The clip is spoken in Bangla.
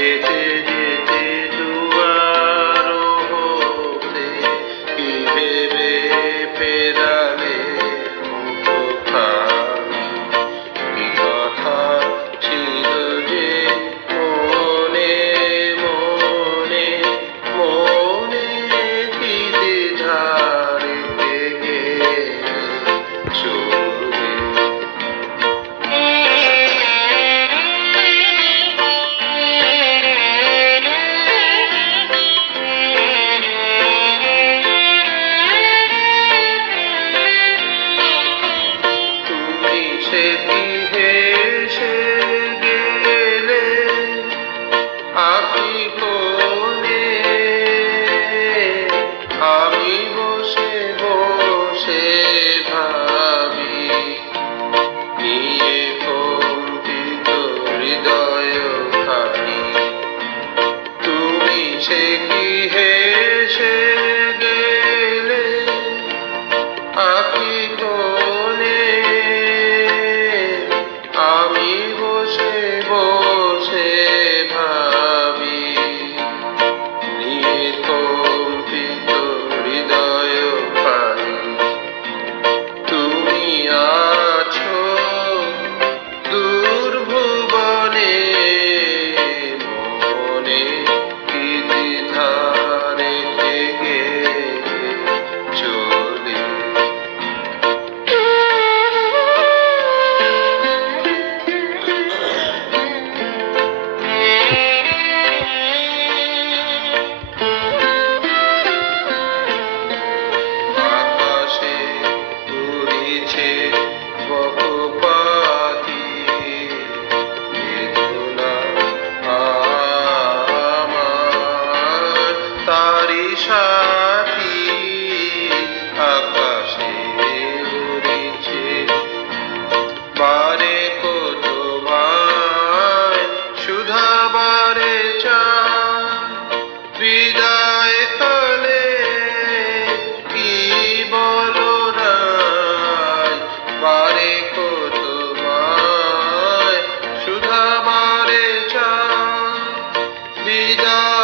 যেতে যেতে দুবার হতে কি ভেবে পেরালে মুখখানি, কি কথা ছিল যে মনে মনে মনে, কি দ্বিধা রেখে গেলে চলে। সে কি হেসে গেলে আঁখি কোণে, আমি বসে বসে ভাবি নিয়ে কম্পিত হৃদয় খানি। তুমি সে কি হেসে গেলে আঁখি কোণে, আমি বসে বসে ভাবি নিয়ে কম্পিত হৃদয় পানি। তুমি আছো দূর ভুবনে, মনে কি দ্বিধা রেখে গেলে চলে। আকাশে উড়িছে বকপাখি, বেদনা আমার তারি সাথী। আকাশে উড়িছে বারে তোমায় শুধাবারে চায়, বিদায় কালে কি বলো নাই, বারে তোমায় শুধাবারে চায়, বিদায়